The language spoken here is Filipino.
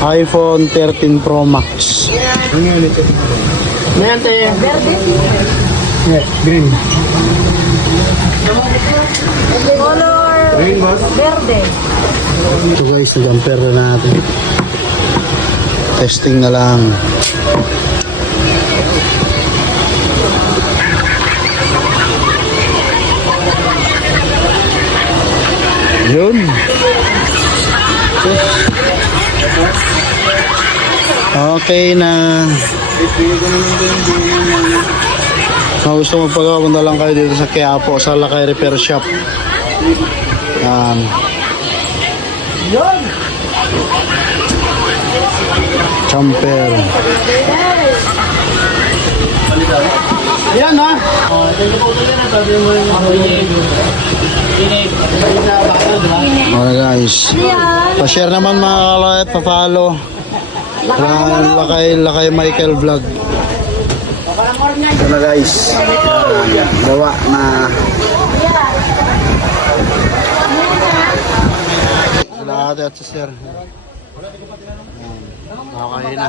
iPhone 13 Pro Max. Mayante. Yeah, green. Color Green boss. verde. Ito guys, nag-ampere na natin. Testing na lang. Yun. Okay na. Kung gusto magpagapunta lang kayo dito sa Quiapo, sa Lakay Repair Shop. Yan. Jumper. Yan ha. Okay guys. Pa-share naman mga kalay at pa-follow. Lakay Michael Vlog. Ito na guys. Gawa na. Sila ate at si sir. Okay na.